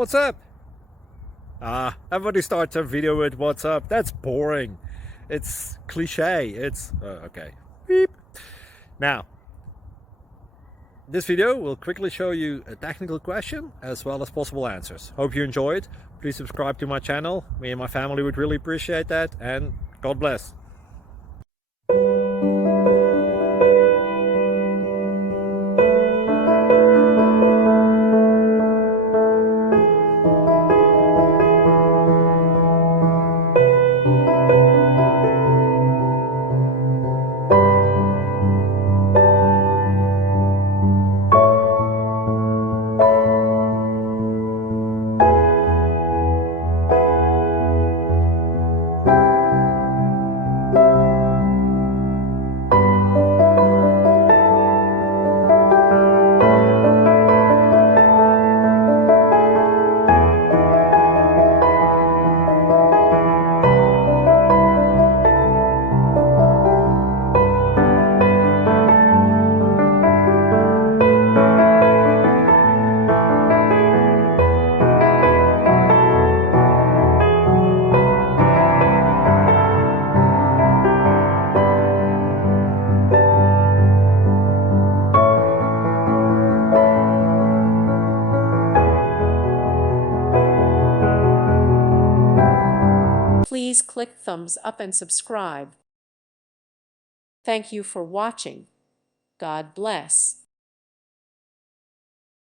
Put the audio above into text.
What's up? Everybody starts a video with what's up. That's boring. It's cliche. It's okay. Beep. Now, this video will quickly show you a technical question as well as possible answers. Hope you enjoyed. Please subscribe to my channel. Me and my family would really appreciate that, and God bless. Please click thumbs up and subscribe. Thank you for watching. God bless.